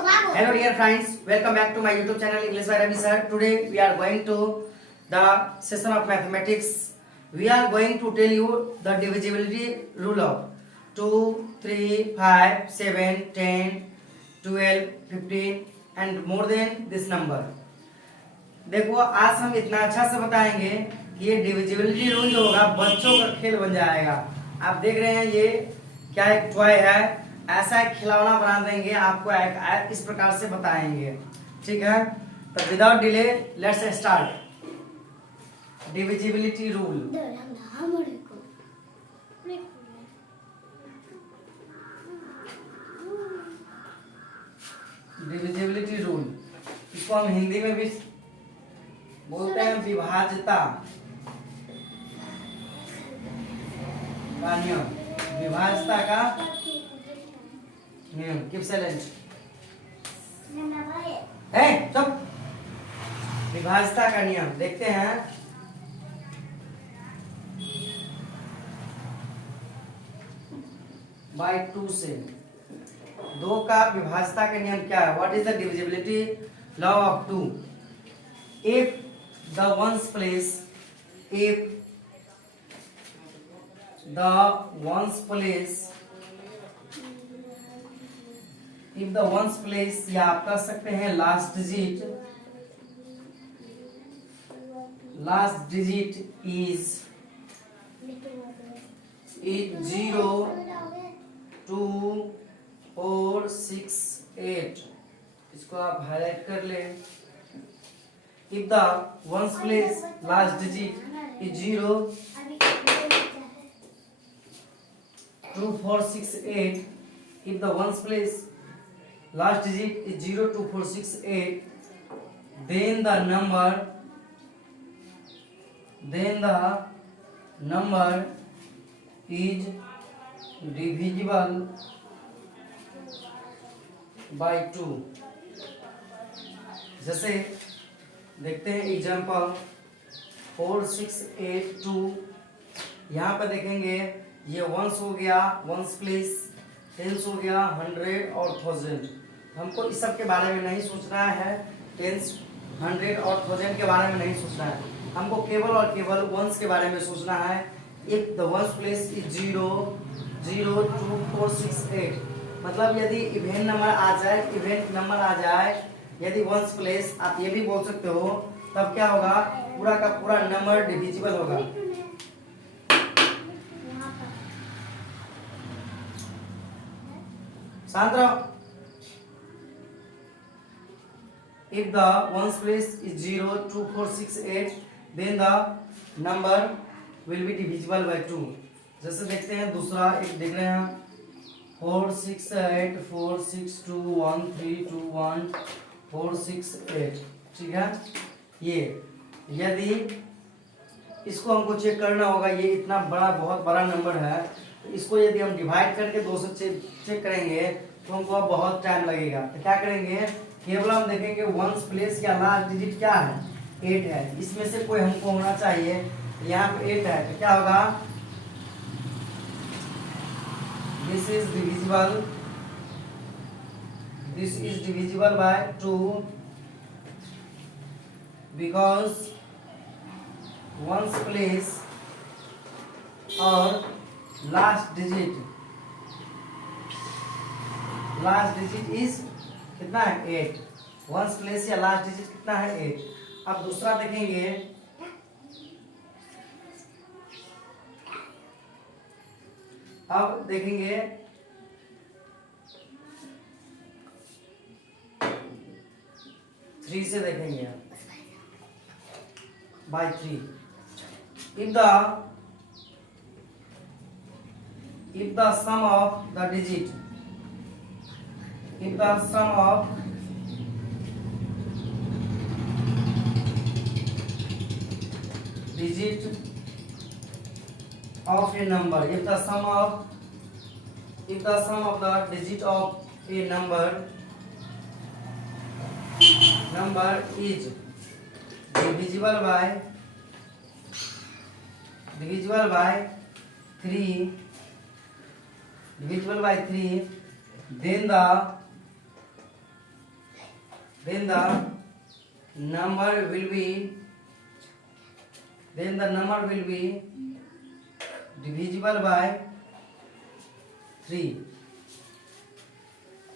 Hello dear friends, welcome back to my YouTube channel English by Ravi sir. Today we are going to the session of mathematics. We are going to tell you the divisibility rule of 2, 3, 5, 7, 10, 12, 15 and more than this number. देखो आज हम इतना अच्छा से बताएंगे कि ये divisibility rule जो होगा बच्चों का खेल बन जाएगा। आप देख रहे हैं ये क्या एक टॉय है, ऐसा एक खिलौना बना देंगे आपको, एक इस प्रकार से बताएंगे। ठीक है, तो without delay let's start divisibility rule. Divisibility rule इसको हम हिंदी में भी बोलते हैं विभाज्यता का नियम। विभाज्यता का नियम। Keep silent. चुप। विभाज्यता का नियम देखते हैं। बाय 2 से 2 का विभाज्यता का नियम क्या है? What is the divisibility law of 2? If the ones place या आप कर सकते हैं लास्ट डिजिट is 0, 2, 4, 6, 8। इसको आप हाईलाइट कर लें। If the ones place last digit is 0, 2, 4, 6, 8. If the ones place last digit is 0, 2, 4, 6, 8, then the number is divisible by 2। जैसे देखते हैं एग्जाम्पल 4, 6, 8, 2। यहाँ पर देखेंगे ये वंस हो गया, वंस प्लेस, टेंस हो गया, 100 और 1000। हमको इस सब के बारे में नहीं सोचना है, टेंस, 100 और 1000 के बारे में नहीं सोचना है। हमको केवल और केवल वंस के बारे में सोचना है। If the ones place is 0, 0, 2, 4, 6, 8, मतलब यदि इवेंट नंबर आ जाए, यदि वंस प्लेस, आप ये भी बोल सकते हो, तब क्या होगा? पूरा का पूरा नंबर डिविजिबल होगा। शांत रहो। If the ones place is 0, 2, 4, 6, 8, then the number will be divisible by 2। जैसे देखते हैं दूसरा एक देख रहे हैं 4, 6, 8, 4, 6, 2, 1, 3, 2, 1, 4, 6, 8। ठीक है, ये यदि इसको हमको चेक करना होगा, ये इतना बड़ा बहुत बड़ा नंबर है, तो इसको यदि हम डिवाइड करके 2 से चेक करेंगे तो हमको बहुत टाइम लगेगा। तो क्या करेंगे? केवल हम देखेंगे वंस प्लेस या लास्ट डिजिट क्या है? 8 है। इसमें से कोई हमको होना चाहिए। यहाँ पे 8 है, तो क्या होगा? This is divisible by 2 because ones place और लास्ट डिजिट इज कितना है? 8। वंस प्लेस या लास्ट डिजिट कितना है? 8। अब दूसरा देखेंगे, अब देखेंगे 3 से देखेंगे by 3। If the sum of the digit of a number, if the sum of the digit of a number is divisible by 3, then then the number will be divisible by 3।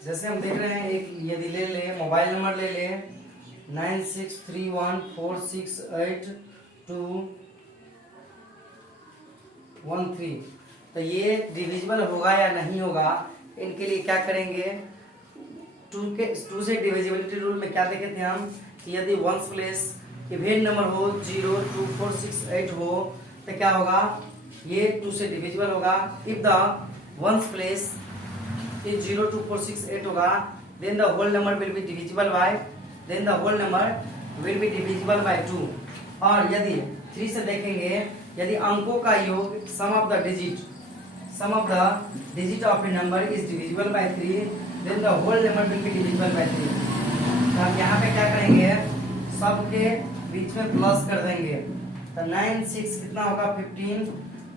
जैसे हम देख रहे हैं, एक यदि ले ले मोबाइल नंबर ले ले 9631468213, तो ये डिविजिबल होगा या नहीं होगा, इनके लिए क्या करेंगे, टू से डिविजिबिलिटी रूल में क्या देखे थे हम कि यदि वंस प्लेस इवेन नंबर हो 0 2 4 6 8 हो तो क्या होगा, ये 2 से डिविजिबल होगा। If the ones place is 0 2 4 6 8 होगा, then the whole number will be divisible by 2। और यदि 3 से देखेंगे, यदि अंकों का योग sum of the digit of a number is divisible by 3, then the whole number will be divisible by 3। तो हम यहाँ पे क्या करेंगे, सबके बीच में प्लस कर देंगे, तो 9 6 कितना होगा 15,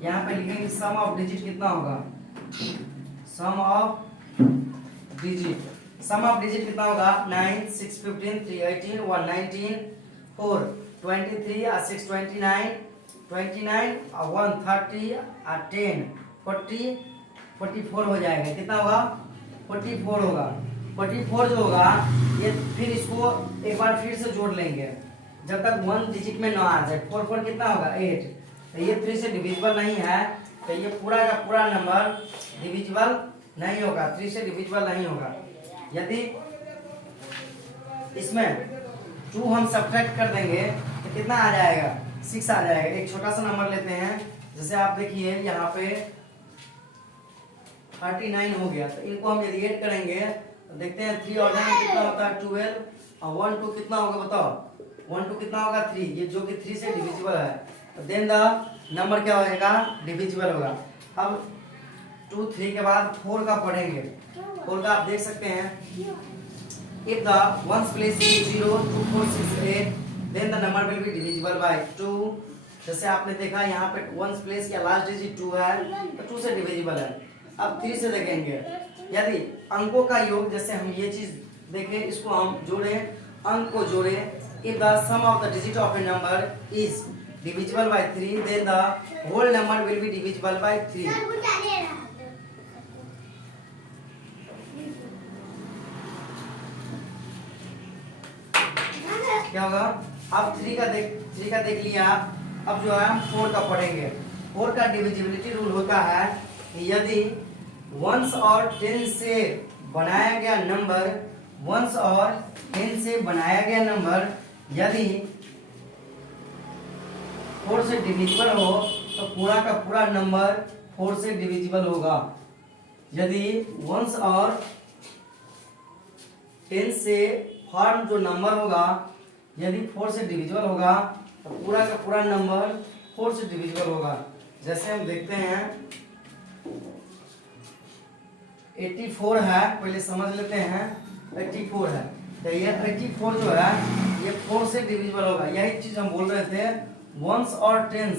यहाँ पे लिखेंगे सम ऑफ डिजिट कितना होगा, सम ऑफ डिजिट कितना होगा 9 6 15 3 18 1 19 4 23 और 6 29 29 और 1 30 और 10 40 44 हो जाएगा। कितना होगा 44 होगा। 44 जो होगा ये फिर इसको एक बार फिर से जोड़ लेंगे जब तक 1 डिजिट में ना आ जाए। 4 4 कितना होगा 8, तो ये 3 से डिविजिबल नहीं है, तो ये पूरा का पूरा नंबर डिविजिबल नहीं होगा, 3 से डिविजिबल नहीं होगा। यदि इसमें 2 हम सब्ट्रैक्ट कर देंगे तो कितना आ जाएगा 6 आ जाएगा। एक छोटा सा नंबर लेते हैं, जैसे आप देखिए यहाँ पे 39 हो गया, तो इनको हम यदि ऐड करेंगे तो देखते हैं 3 और 9 कितना होता है 12 और 1 2 कितना होगा बताओ, 1 2 कितना होगा 3, ये जो कि 3 से डिविजिबल है, तो देन द नंबर क्या होगा डिविजिबल होगा। अब 2 3 के बाद 4 का पढ़ेंगे, 4 का आप देख सकते हैं, if the ones place is 0 2 4 6 8 then the number will be divisible by 2। जैसे आपने देखा यहाँ पे वंस प्लेस या लास्ट डिजिट 2 है तो 2 से डिविजिबल है। अब 3 से देखेंगे, यदि अंकों का योग, जैसे हम ये चीज देखें, इसको हम जोड़े, अंक को जोड़े, if the sum of the digit of a number is divisible by 3 then the whole number will be divisible by 3। क्या होगा, अब 3 का देख लिया, अब जो है हम 4 का पढ़ेंगे। 4 का डिविजिबिलिटी रूल होता है कि यदि वंस और 10 से बनाया गया नंबर, यदि 4 से डिविजिबल हो तो पूरा का पूरा नंबर 4 से डिविजिबल होगा। यदि वंस और 10 से फॉर्म जो नंबर होगा, यदि 4 से डिविजिबल होगा तो पूरा का पूरा नंबर 4 से डिविजिबल होगा। जैसे हम देखते हैं 84 है, पहले समझ लेते हैं 84 है, तो ये 84 जो है ये 4 से डिविजिबल होगा। यही चीज हम बोल रहे थे, वंस और टेंस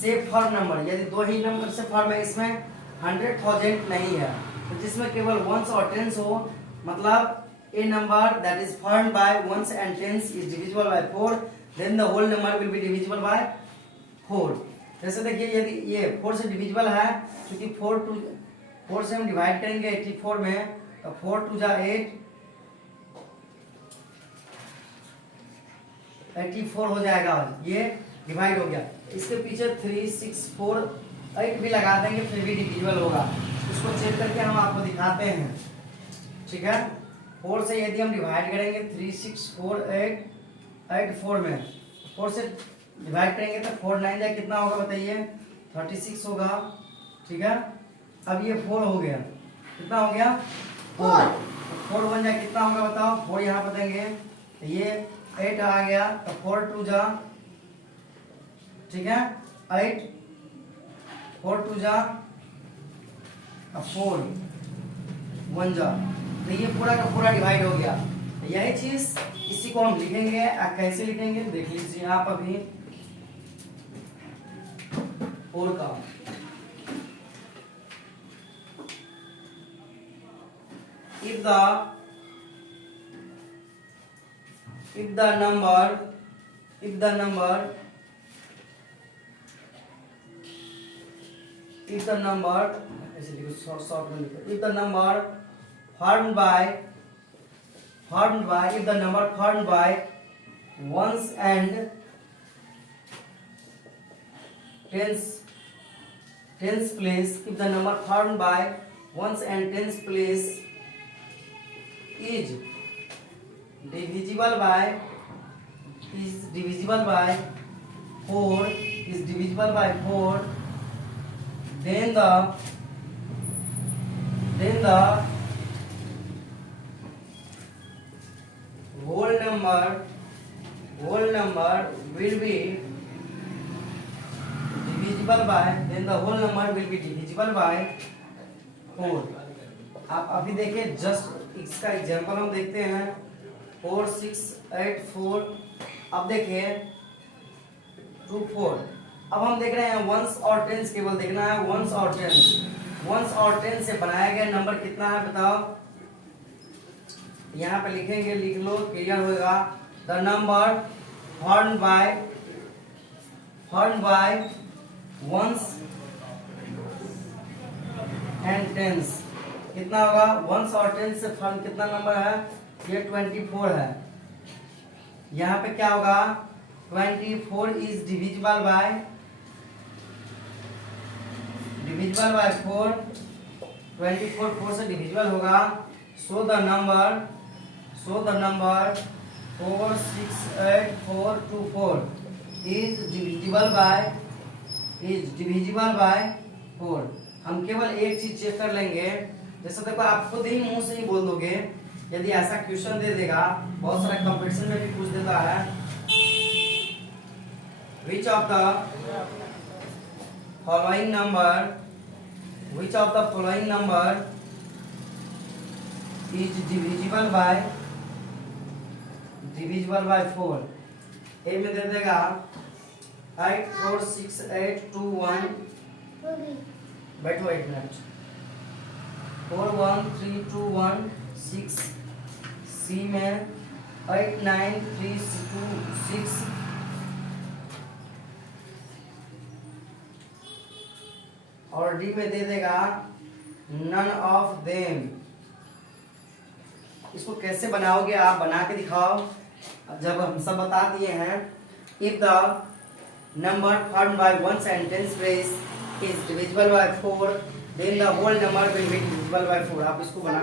से फॉर्म नंबर, यदि 2 ही नंबर से फॉर्म है, इसमें 100,000 नहीं है, तो जिसमें केवल वंस और टेंस हो, मतलब a number that is formed by ones and tens is divisible by 4 then the whole number will be divisible by 4। जैसे देखिए यदि ये 4 से डिविजिबल है, क्योंकि 4 से हम डिवाइड करेंगे 84 में, तो 4 2 जा 8, 84 हो जाएगा, ये डिवाइड हो गया। इसके पीछे 3 6 4 8 भी लगा देंगे फिर भी डिविजिबल होगा। इसको चेक करके हम आपको दिखाते हैं, ठीक है। 4 से यदि हम डिवाइड करेंगे 3 6 4 8 8 4 में 4 से डिवाइड करेंगे तो 4 9 जाए कितना होगा बताइए 36 होगा, ठीक है। अब ये 4 हो गया, कितना हो गया 4 1 जाए कितना होगा बताओ, 4 यहाँ पर देंगे तो ये 8 आ गया, तो 4 2 जा, ठीक है 8, 4 2 जा 4 1 जा, तो ये पूरा का पूरा डिवाइड हो गया। तो यही चीज इसी को हम लिखेंगे, कैसे लिखेंगे देख लीजिए आप अभी। 4 का if if the number if the number if the number ऐसे लिखो शॉर्ट में लिखो if the number formed by if the number formed by ones and tens place if the number formed by ones and tens place is divisible by 4 then the whole number will be divisible by 4। आप अभी देखिए just इसका example हम देखते हैं 4 6 8 4। अब देखिए 2 4। अब हम देख रहे हैं वंस और टेंस, केवल देखना है वंस और टेंस से बनाया गया नंबर कितना है बताओ। यहाँ पे लिखेंगे, लिख लो, क्लियर होगा। The number formed by ones and tens कितना होगा। वंस और टेंस से फॉर्म कितना नंबर है, ये 24 है। यहाँ पे क्या होगा, 24 इज डिविजिबल बाय 4। 24 4 से डिविजिबल होगा। So the number 4 6 8 4 2 4 is divisible by 4। हम केवल एक चीज चेक कर लेंगे, जैसे देखो आप खुद ही मुंह से ही बोल दोगे। यदि ऐसा क्वेश्चन दे देगा, बहुत सारा कंपटीशन में भी पूछ देता है, which of the following number is divisible by 4। ए में दे देगा 8 4 6 8 2 1। बैठो 1 मिनट। 4 1 3 2 1 6। सी में 8 9 3 2 6। और डी में दे देगा none of them। इसको कैसे बनाओगे आप, बना के दिखाओ। जब हम सब बता दिए हैं, if the number formed by ones and tens place is divisible by 4 then the whole number will be divisible by 4। आप इसको बना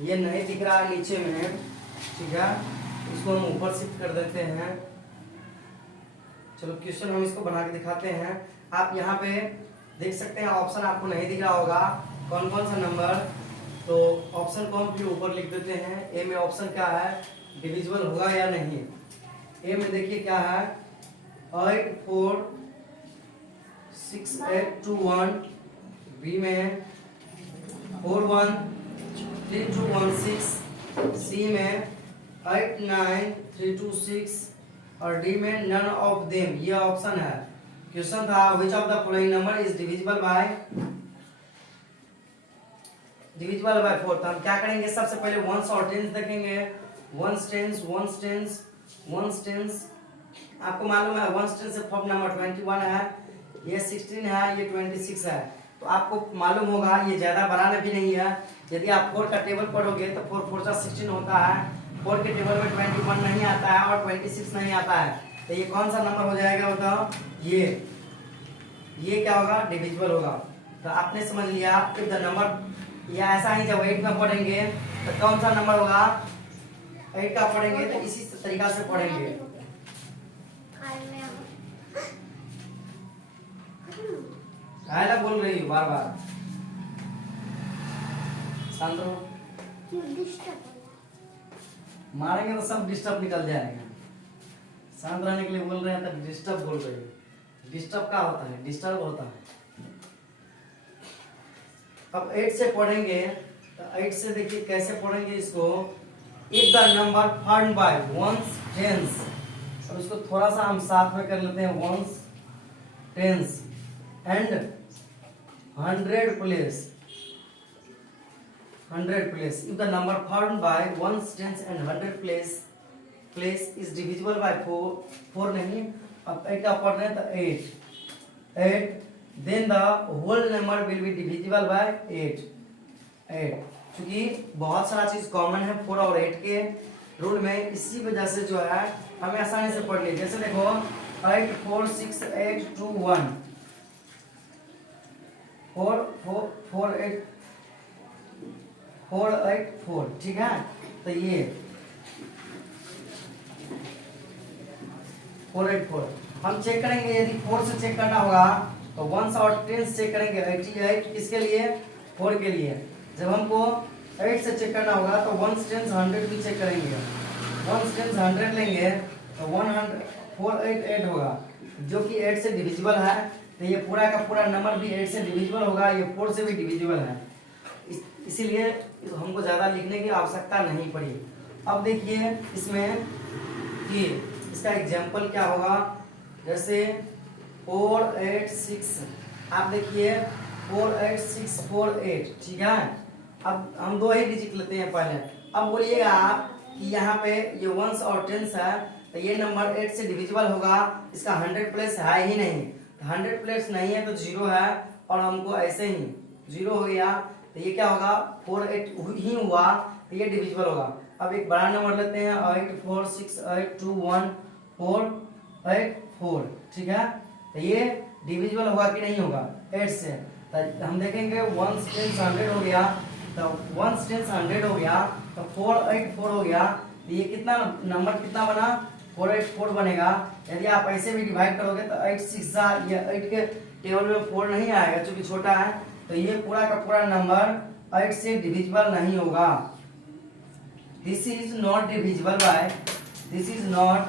ये नहीं दिख रहा है नीचे में, ठीक है। इसको हम ऊपर शिफ्ट कर देते हैं। चलो क्वेश्चन हम इसको बना के दिखाते हैं। आप यहाँ पे देख सकते हैं, ऑप्शन आपको नहीं दिख रहा होगा कौन कौन सा नंबर। तो ऑप्शन को हम फिर ऊपर लिख देते हैं। ए में ऑप्शन क्या है, डिविजिबल होगा या नहीं। ए में देखिए क्या है, 8 4 6 8 2 1। बी में 4 1 3 2 1 6। सी में 8 9 3 2 6। और डी में none of them। ये ऑप्शन है। क्वेश्चन था which of the following number is divisible by 4। तो हम क्या करेंगे, सबसे पहले वंस और टेंस देखेंगे। वंस टेंस आपको मालूम है, वंस टेंस से फॉर्म नंबर 21 है, ये 16 है, ये 26 है। तो आपको मालूम होगा ये ज्यादा बनाना भी नहीं है। यदि आप 4 का टेबल पढ़ोगे तो 4 4 16 होता है। 4 के टेबल में 21 नहीं आता है और 26 नहीं आता है। तो ये कौन सा नंबर हो जाएगा बताओ। ये क्या होगा, डिविजिबल होगा। तो आपने समझ लिया। इफ द नंबर, या ऐसा ही जब 8 में पढ़ेंगे तो कौन सा नंबर होगा, 8 का पढ़ेंगे तो इसी तरीका से पढ़ेंगे। काहे बोल रही हूँ बार बार, शांत रहो। मारेंगे तो सब डिस्टर्ब निकल जाएगा। शांत रहने के लिए बोल रहे हैं तब डिस्टर्ब बोल रहे हैं। डिस्टर्ब क्या होता है? डिस्टर्ब होता है। अब 8 से पढ़ेंगे तो 8 से देखिए कैसे पढ़ेंगे इसको। If the number formed by ones tens, अब इसको थोड़ा सा हम साथ में कर लेते हैं। Ones tens and 100 place, 100 place. If the number formed by ones, tens and 100 place is divisible by 4 नहीं, अब 8 का पढ़ रहे हैं तो 8 then the whole number will be divisible by 8 क्योंकि बहुत सारा चीज कॉमन है 4 और 8 के रूल में, इसी वजह से जो है हमें आसानी से पढ़ लिया। जैसे देखो 8 4 6 8 2 1 4 4 8 4 8 4, ठीक है। तो ये 4 8 4 हम चेक करेंगे। यदि 4 से चेक करना होगा तो 1 और 10 चेक करेंगे। 88 किसके लिए? 4 के लिए। जब हमको 8 से चेक करना होगा तो 1 10 100 भी चेक करेंगे। 1 10 100 लेंगे तो 100 4 8 8 होगा, जो कि 8 से डिविजिबल है। तो ये पूरा का पूरा नंबर भी 8 से डिविजिबल होगा, ये 4 से भी डिविजिबल है, इसीलिए हमको ज्यादा लिखने की आवश्यकता नहीं पड़ी। अब देखिए इसमें कि इसका एग्जाम्पल क्या होगा। जैसे 4 8 6, आप देखिए 4 8 6 4 8, ठीक है। अब हम 2 ही डिजिट लेते हैं पहले। अब बोलिएगा आप कि यहाँ पे ये वंस और टेंस है तो ये नंबर 8 से डिविजिबल होगा, इसका 100 प्लेस है ही नहीं। 100 प्लेस नहीं है तो 0 है, और हमको ऐसे ही 0 हो गया तो ये क्या होगा 4 8 ही हुआ तो ये डिविजिबल होगा। अब एक बड़ा नंबर लेते हैं 8 4 6 8 2 1 4 8 4, ठीक है। तो ये डिविजिबल होगा कि नहीं होगा 8 से? तो हम देखेंगे 1 10 100 हो गया, तो 1 10 100 हो गया तो 4 8 4 हो गया। तो ये कितना नंबर कितना बना? 4 8 4 बनेगा। यदि आप ऐसे भी डिवाइड करोगे तो 8 6 ये 8 के टेबल में 4 नहीं आएगा क्योंकि छोटा है, तो ये पूरा का पूरा नंबर 8 से डिविजिबल नहीं होगा। This is not divisible by, this is not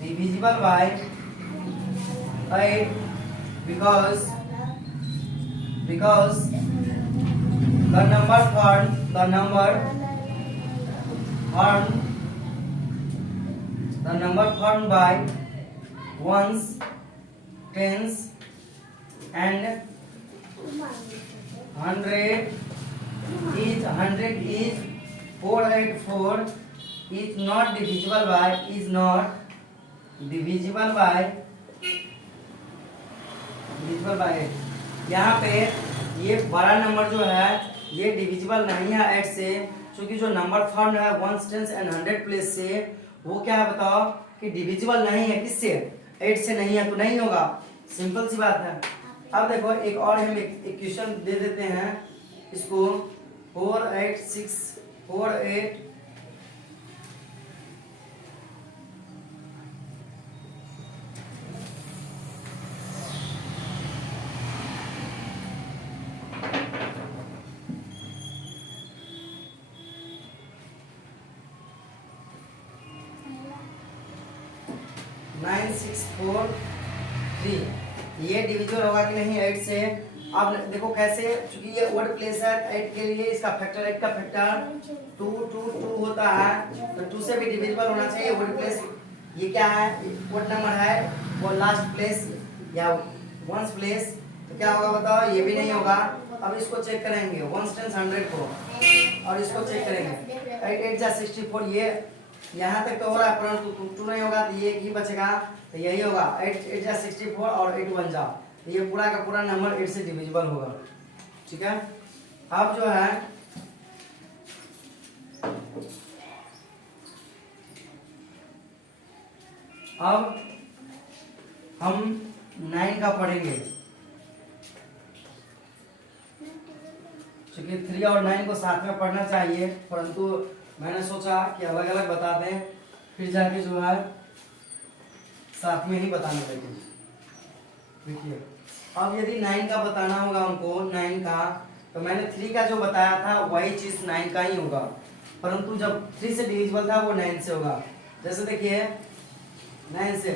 divisible by 8 because the number formed by ones, tens and 100 is 484 is not divisible by 8। यहाँ पे ये बड़ा नंबर जो है ये डिविजिबल नहीं है 8 से, क्योंकि जो नंबर फॉर्म है 1 10 and 100 प्लेस से, वो क्या है बताओ कि डिविजिबल नहीं है। किससे? 8 से नहीं है तो नहीं होगा, सिंपल सी बात है। अब देखो एक और हम एक क्वेश्चन दे देते हैं इसको। 4 8 6 4 8 9 6 4 3, ये डिविजिबल होगा कि नहीं 8 से? अब देखो कैसे, क्योंकि ये वर्ड प्लेस है 8 के लिए, इसका फैक्टर 8 का फैक्टर 2 2 2 होता है, तो 2 से भी डिविजिबल होना चाहिए वर्ड प्लेस। ये क्या है? वर्ड नंबर है वो लास्ट प्लेस या वंस प्लेस, तो क्या होगा बताओ? ये भी नहीं होगा। अब इसको चेक करेंगे 1 10 100 को, और इसको चेक करेंगे 8 8 जा 64, ये यहाँ तक तो हो रहा है परंतु 2 नहीं होगा, तो ये ही बचेगा, तो यही होगा 8 8 जा 64 और 8 1 जा, तो ये पूरा का पूरा नंबर 8 से डिविजिबल होगा, ठीक है। अब जो है अब हम 9 का पढ़ेंगे, क्योंकि 3 और 9 को साथ में पढ़ना चाहिए, परंतु मैंने सोचा कि अलग अलग बता दें, फिर जाके जो है साथ में ही बताने लगे। देखिए अब यदि 9 का बताना होगा हमको 9 का, तो मैंने 3 का जो बताया था वही चीज 9 का ही होगा, परंतु जब 3 से डिविजिबल था वो 9 से होगा। जैसे देखिए 9 से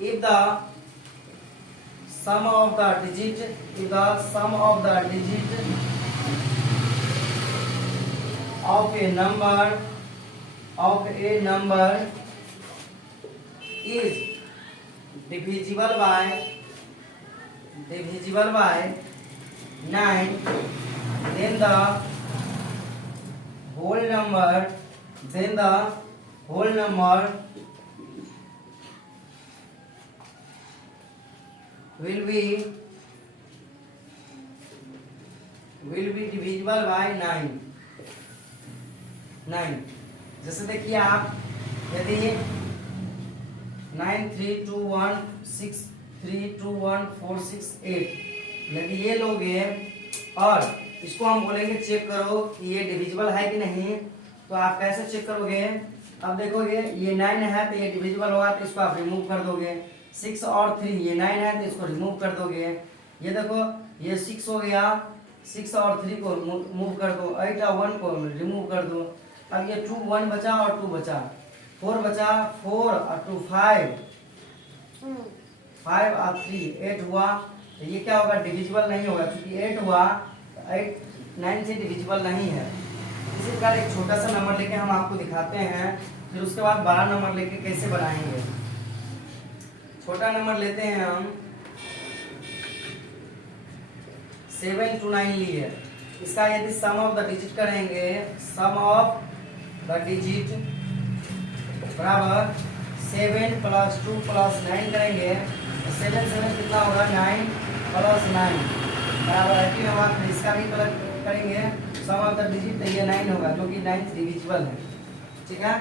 if the sum of the digit of a number is divisible by 9, then the whole number will be divisible by 9। जैसे देखिए आप यदि 9 3 2 1 6 3 2 1 4 6 8 यदि ये लोगे और इसको हम बोलेंगे चेक करो कि ये डिविजिबल है कि नहीं, तो आप कैसे चेक करोगे? अब देखोगे ये 9 है तो ये डिविजिबल होगा, तो इसको आप रिमूव कर दोगे। 6 और 3 ये 9 है तो इसको रिमूव कर दोगे। ये देखो ये 6 हो गया, 6 और 3 को मूव कर दो, 8 और 1 को रिमूव कर दो। अब ये 2 1 बचा और 2 बचा, 4 बचा, 4 और 2 5 और 3 8 हुआ। तो ये क्या होगा? डिविजिबल नहीं होगा, क्योंकि 8 हुआ, 8 9 से डिविजिबल नहीं है। इसी प्रकार एक छोटा सा नंबर लेके हम आपको दिखाते हैं, फिर उसके बाद बड़ा नंबर लेके कैसे बनाएंगे। छोटा नंबर लेते हैं हम 7 to 9 लिए। इसका यदि सम ऑफ द डिजिट करेंगे, सम ऑफ द डिजिट बराबर 7 + 2 + 9 करेंगे तो 7 7 कितना होगा? 9 + 9 बराबर 18 होगा। फिर इसका भी करेंगे सम ऑफ द डिजिट, तो ये 9 होगा, जो कि 9 डिविजिबल है। ठीक है,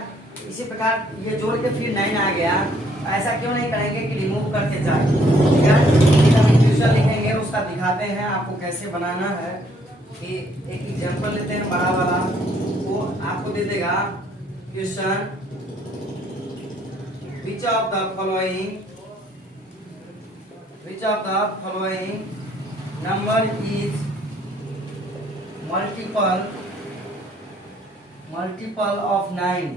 इसी प्रकार ये जोड़ के फिर 9 आ गया। ऐसा क्यों नहीं करेंगे कि रिमूव करके जाए। ठीक है, क्वेश्चन लिखेंगे, उसका दिखाते हैं आपको कैसे बनाना है। कि एक एग्जांपल लेते हैं बड़ा वाला, वो आपको दे देगा question which of the following number is multiple of 9।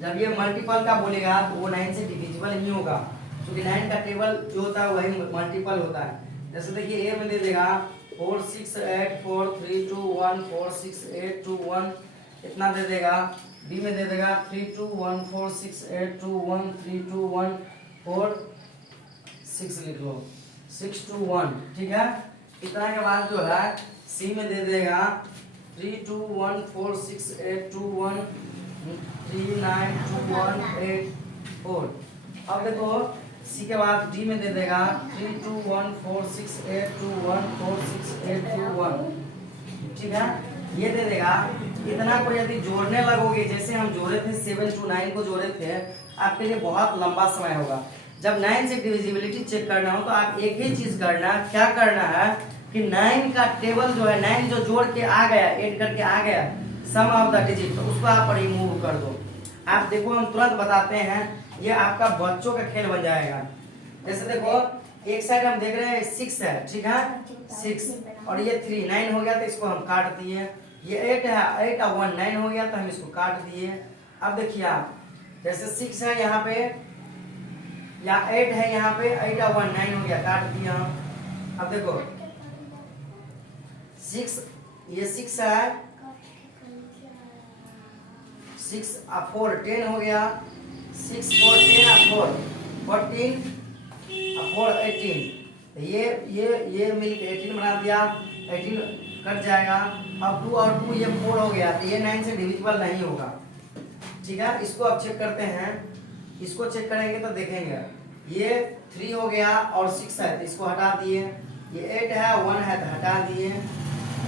जब ये मल्टीपल का बोलेगा तो वो 9 से डिविजिबल नहीं होगा, क्योंकि 9 का टेबल जो होता है वही मल्टीपल होता है। जैसे देखिए ए में दे देगा 4 6 8 4 3 2 1 4 6 8 2 1 इतना दे देगा। बी में दे देगा 3 2 1 4 6 8 2 1 3 2 1 4 6 लिख लो 6 2 1। ठीक है, इतना के बाद जो है सी में दे देगा 3 2 1 4 6 8 2 1 3 9 2 1 8 4। अब देखो सी के बाद डी में दे देगा 3 2 1 4 6 8 2 1 4 6 8 2 1। ठीक है, ये दे देगा। इतना को यदि जोड़ने लगोगे, जैसे हम जोड़े थे 7 to 9 को जोड़े थे, आपके लिए बहुत लंबा समय होगा। जब 9 से डिविजिबिलिटी चेक करना हो तो आप एक ही चीज करना, क्या करना है कि 9 का टेबल जो है, 9 जो जोड़ के आ गया, ऐड करके आ गया सम ऑफ द डिजिट, तो उसको आप रिमूव कर दो। आप देखो हम तुरंत बताते हैं, ये आपका बच्चों का खेल बन जाएगा। जैसे देखो एक साइड हम देख रहे हैं 6 है, ठीक है 6 और ये 3 9 हो गया, तो इसको हम काट दिए। ये 8 है, 8 और 1 9 हो गया, तो हम इसको काट दिए। अब देखिए आप जैसे 6 है यहाँ पे या 8 है यहाँ पे, 8 और 1 9 हो गया, काट दिया। अब देखो 6 ये 6 है, 6 और 4 10 हो गया, 6 4 10 और 4 14 और 4 18। ये मिलकर 18 बना दिया, 18 कट जाएगा। अब 2 और 2 ये 4 हो गया, तो ये 9 से डिविजिबल नहीं होगा। ठीक है, इसको अब चेक करते हैं। इसको चेक करेंगे तो देखेंगे ये 3 हो गया और 6 है, तो इसको हटा दिए। ये 8 है 1 है, तो हटा दिए।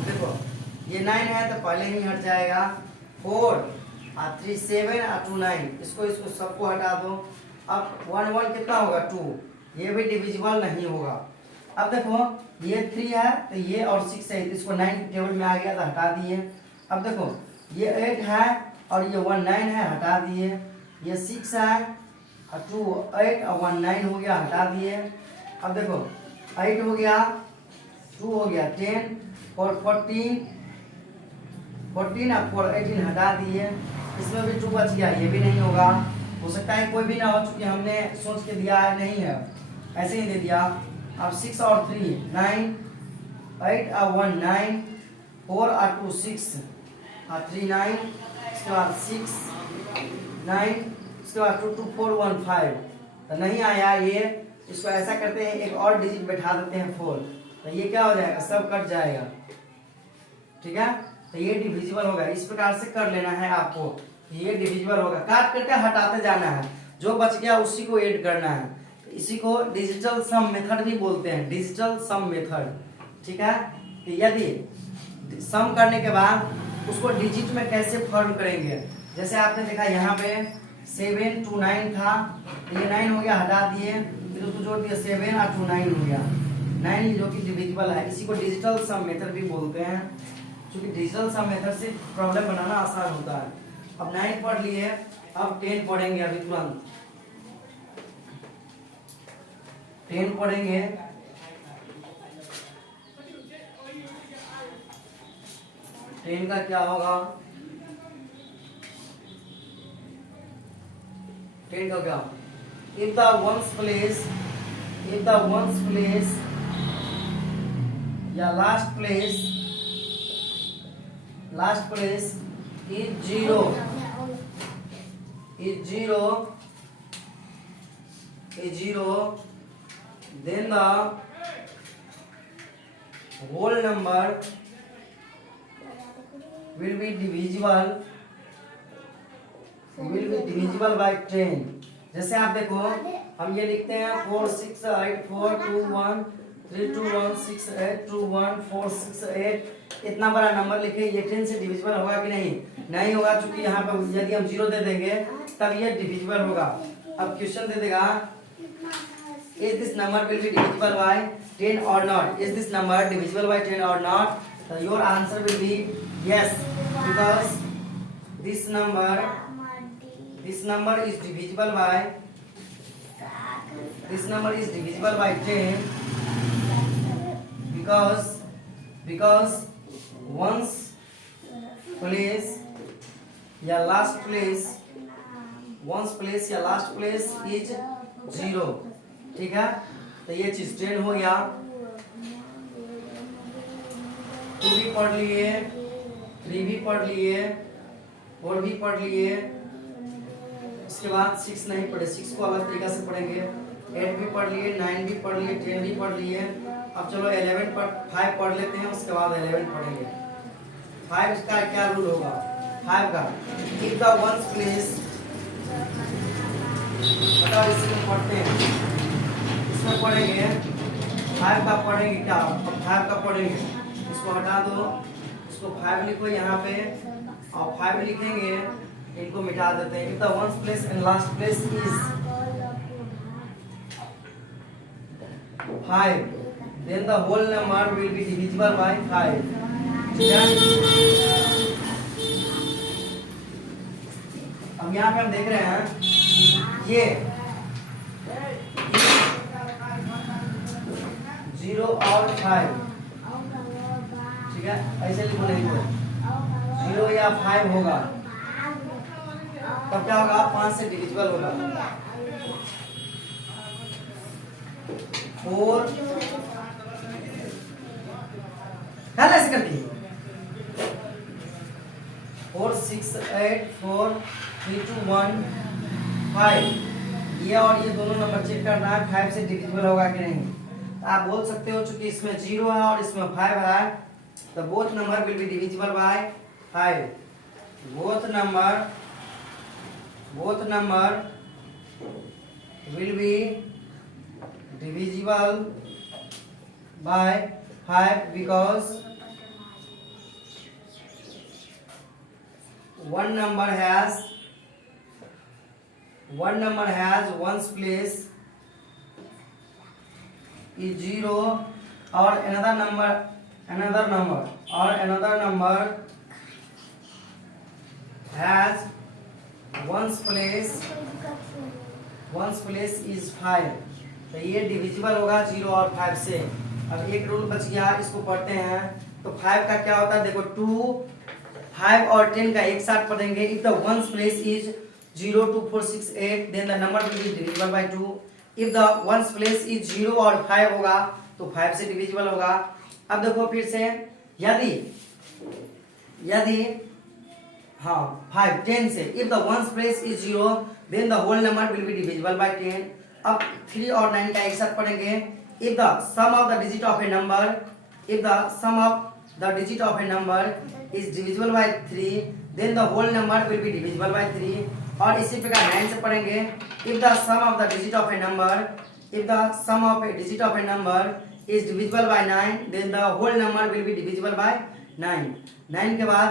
देखो ये 9 है, तो पहले ही हट जाएगा। 4 और 3 7 और 2 9, इसको सबको हटा दो। अब 1 1 कितना होगा 2, ये भी डिविजिबल नहीं होगा। अब देखो ये 3 है, तो ये और 6 है, तो इसको 9 टेबल में आ गया, तो हटा दिए। अब देखो ये 8 है और ये 1 9 है, हटा दिए। ये 6 है और 2 8 और 1 9 हो गया, हटा दिए। अब देखो 8 हो गया, 2 हो गया 10 और 14 और 4 18 हटा दिए। इसमें भी 2 बच गया, ये भी नहीं होगा। हो सकता है कोई भी ना हो, चूंकि हमने सोच के दिया है, नहीं है, ऐसे ही दे दिया। अब 6 और 3 9, 8 और 1 9, 4 और 2 6 और 3 9, इसके बाद 6 9, इसके बाद 2 2 4 1 5। तो नहीं आया ये, इसको ऐसा करते हैं, एक और डिजिट बैठा देते हैं 4, तो ये क्या हो जाएगा, सब कट जाएगा। ठीक है, तो ये डिविजिबल होगा। इस प्रकार से कर लेना है आपको, ये डिविजिबल होगा। काट करके हटाते जाना है, जो बच गया उसी को ऐड करना है। तो इसी को डिजिटल सम मेथड भी बोलते हैं, डिजिटल सम मेथड। ठीक है, तो यदि सम करने के बाद उसको डिजिट में कैसे फॉर्म करेंगे, जैसे आपने देखा यहाँ पे 7 2 9 था, ये 9 हो गया, हटा दिए, फिर उसको जोड़ दिया 7 और 2 9 हो गया 9, जो कि डिविजिबल है। इसी को डिजिटल सम मेथड भी बोलते हैं, क्योंकि डिजिटल सम मेथड से प्रॉब्लम बनाना आसान होता है। अब 9 पढ़ लिए, अब 10 पढ़ेंगे अभी तुरंत। 10 पढ़ेंगे, 10 का क्या होगा, 10 का क्या, if the ones place या last place is zero, then the whole number will be divisible by 10। जैसे आप देखो, हम ये लिखते हैं 4 6 8 4 2 1 3 2 1 6 8 2 1 4 6 8। इतना बड़ा नंबर लिखे, ये 10 से डिविजिबल होगा कि नहीं, नहीं होगा, क्योंकि यहाँ पर यदि हम 0 दे देंगे तब ये डिविजिबल होगा। अब क्वेश्चन दे देगा, is this number will be divisible by 10 और not, is this number divisible by 10 और नॉट। तो your answer will be yes, because this number is divisible by 10, because ones place या last place is 0। ठीक है, तो ये चीज 10 हो गया। 2 भी पढ़ लिए, 3 भी पढ़ लिए, 4 भी पढ़ लिए। उसके बाद 6 नहीं पढ़े, 6 को अलग तरीका से पढ़ेंगे। 8 भी पढ़ लिए, 9 भी पढ़ लिए, 10 भी पढ़ लिए। अब चलो 5 पढ़ लेते हैं, उसके बाद 11 पढ़ेंगे। 5 का क्या रूल होगा, 5 का इफ द वंस प्लेस, बताओ इसमें पढ़ते हैं, इसमें पढ़ेंगे 5 का पढ़ेंगे क्या, 5 का पढ़ेंगे, इसको हटा दो, इसको 5 लिखो यहाँ पे, और 5 लिखेंगे, इनको मिटा देते हैं। If the ones place and last place is 5, then the whole number will be divisible by 5। ठीक है, अब यहाँ पे हम देख रहे हैं ये 0 और 5, ठीक है, ऐसे लिखो, नहीं तो 0 या 5 होगा, तब क्या होगा, 5 से डिविजिबल होगा। 4 ऐसे कर दिए, 4 6 8 4 3 2 1 5। ये और ये दोनों नंबर चेक करना है 5 से डिविजिबल होगा कि नहीं। तो आप बोल सकते हो, चूंकि इसमें 0 है और इसमें 5 है, तो both number will be divisible bye 5। Both number will be divisible by 5 because one number has ones place is 0 or another number has ones place is 5। तो ये डिविजिबल होगा 0 और 5 से। अब एक रूल बच गया, इसको पढ़ते हैं। तो 5 का क्या होता है, देखो 2 5 और 10 का एक साथ पढ़ेंगे। If the ones place is 0 2 4 6 8 then the number will be divisible by 2। If the ones place is 0 और 5 होगा तो 5 से डिविजिबल होगा। अब देखो फिर से, यदि यदि हाँ 5 10 से, if the ones place is 0 then the whole number will be divisible by 10। अब 3 और 9 का एक साथ पढ़ेंगे। If the sum of the digit of a number, if the sum of the digit of a number is divisible by 3 then the whole number will be divisible by 3। और इसी प्रकार 9 से पढ़ेंगे। If the sum of the digit of a number, if the sum of a digit of a number is divisible by 9 then the whole number will be divisible by 9। 9 के बाद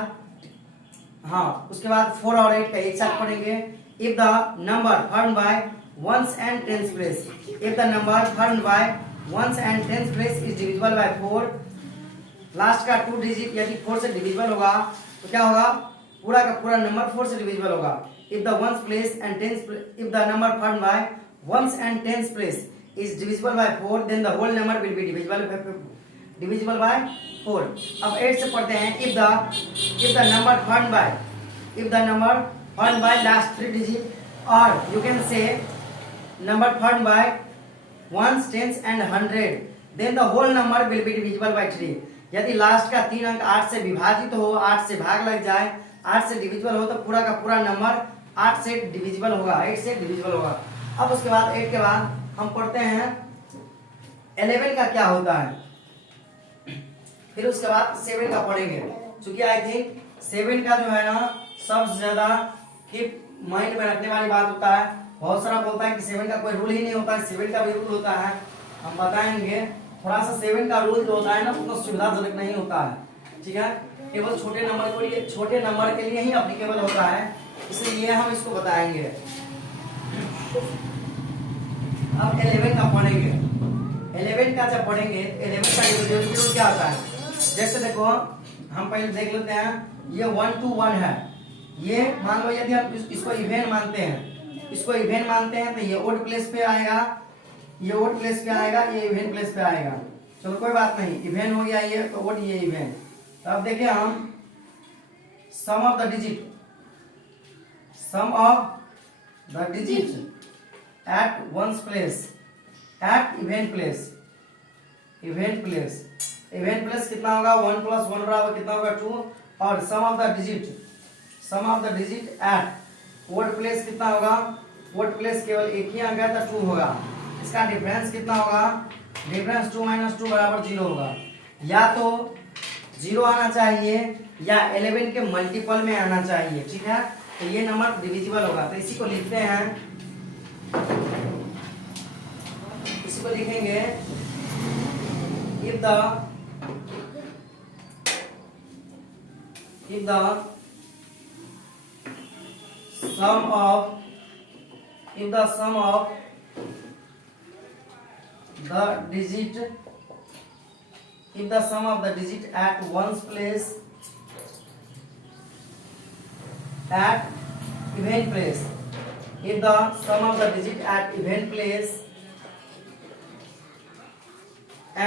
हाँ उसके बाद 4 और 8 का एक साथ पढ़ेंगे। If the number form by ones and tens place, if the number form by ones and tens place is divisible by 4, last का 2 डिजिट यदि 4 से डिविजिबल होगा तो क्या होगा, पूरा का पूरा नंबर 4 से डिविजिबल होगा। If the ones place and tens, if the number form by ones and tens place is divisible by 4 then the whole number will be divisible by 4। अब 8 से पढ़ते हैं। If the number form by, if the number form by last 3 digit, और you can say number formed by ones, tens and 100 then the whole number will be divisible by 3। यदि last का 3 अंक 8 से विभाजित हो, 8 से भाग लग जाए, 8 से डिविजिबल हो तो पूरा का पूरा नंबर 8 से डिविजिबल होगा, 8 से डिविजिबल होगा। अब उसके बाद 8 के बाद हम पढ़ते हैं 11 का क्या होता है, फिर उसके बाद 7 का पढ़ेंगे। क्योंकि आई थिंक 7 का जो है ना सबसे ज्यादा माइंड में रखने वाली बात होता है। बहुत सारा बोलता है कि 7 का कोई रूल ही नहीं होता है, 7 का भी रूल होता है, हम बताएंगे। थोड़ा सा 7 का रूल जो होता है ना उतना सुविधाजनक नहीं होता है, ठीक है, केवल छोटे नंबर के लिए ही एप्लीकेबल होता है, इसलिए हम इसको बताएंगे। अब 11 का पढ़ेंगे। 11 का जब पढ़ेंगे 11 का रूल क्या होता है, जैसे देखो हम पहले देख लेते हैं। ये 1 to 1 है, ये मान लो यदि हम इसको इवेन मानते हैं, इसको इवेन मानते हैं तो ये ओड प्लेस पे आएगा, ये ओड प्लेस पे आएगा, ये इवेन प्लेस पे आएगा। चलो कोई बात नहीं, इवेन हो गया ये तो ओड, ये इवेन। तो अब देखिए हम sum of the digit, sum of the digit at ones place, at even place, even place, even place कितना होगा, 1 + 1 बराबर कितना होगा 2। और sum of the digit, sum of the digit at odd place कितना होगा, ओड प्लेस केवल एक ही अंक है तो 2 होगा। इसका डिफरेंस कितना होगा, डिफरेंस 2 - 2 बराबर 0 होगा। या तो 0 आना चाहिए या 11 के मल्टीपल में आना चाहिए, ठीक है, तो ये नंबर डिविजिबल होगा। तो इसी को लिखते हैं, इसी को लिखेंगे if the sum of, if the sum of the digit, if the sum of the digit at ones place, at even place, if the sum of the digit at even place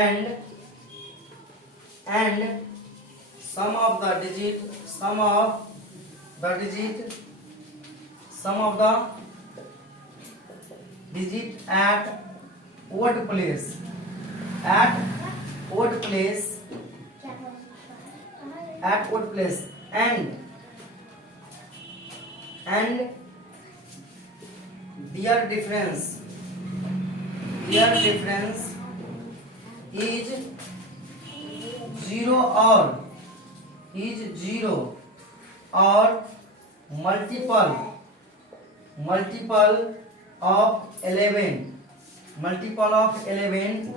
and sum of the digit, sum of the digit, sum of the digit at odd place, at odd place, at odd place and their difference is 0 or multiple of 11, multiple of 11,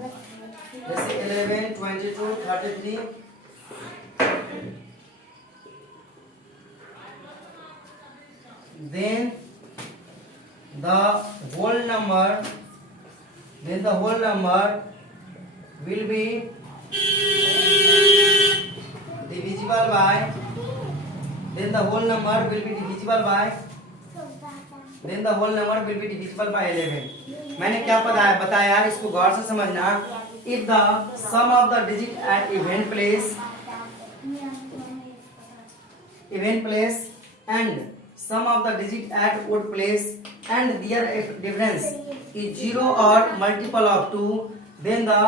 जैसे 11, 22, 33, then the whole number will be divisible by, then the whole number will be divisible by, then the whole number will be divisible by 11। मैंने क्या बताया इसको गौर से समझना। if the sum of the digit at even place, even place and sum of the digit at odd place and their difference is 0 or multiple of 2, then the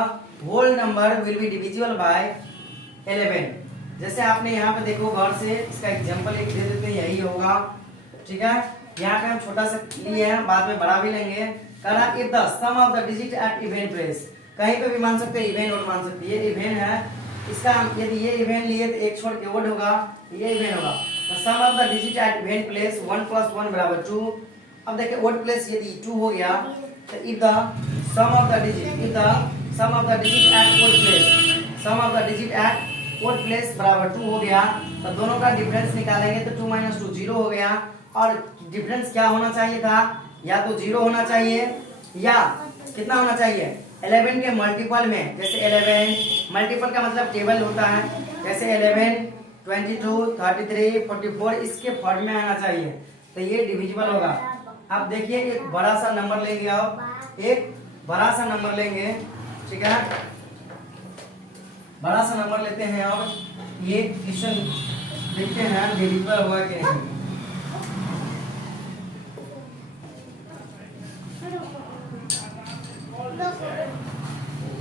whole number will be divisible by 11। जैसे आपने यहाँ पे देखो गौर से, इसका example एक दे देते हैं, यही होगा। ठीक है, यहाँ पे हम छोटा सा लिए हैं, बाद में बड़ा भी लेंगे। कहा if the sum of the digit at even place, कहीं पे भी मान सकते हैं, इवन और मान सकते हैं। ये इवन है, इसका हम यदि ये इवन लिए तो एक छोड़ के ओड होगा, ये इवन होगा। तो sum of the digit at even place 1 + 1 = 2। अब देखिए ओड प्लेस यदि 2 हो गया तो if the sum of the digit at odd place, sum of the digit at odd place बराबर 2 हो गया, तो दोनों का डिफरेंस निकालेंगे तो 2 - 2 0 हो गया। और डिफरेंस क्या होना चाहिए था, या तो 0 होना चाहिए या कितना होना चाहिए, 11 के मल्टीपल में। जैसे 11 मल्टीपल का मतलब टेबल होता है, जैसे 11 22 33 44 इसके फॉर्म में आना चाहिए, तो ये डिविजिबल होगा। अब देखिए एक बड़ा सा नंबर लेंगे, आप एक बड़ा सा नंबर लेंगे। ठीक है, बड़ा सा नंबर लेते हैं और ये क्वेश्चन देखते हैं डिविजिबल होगा कि नहीं।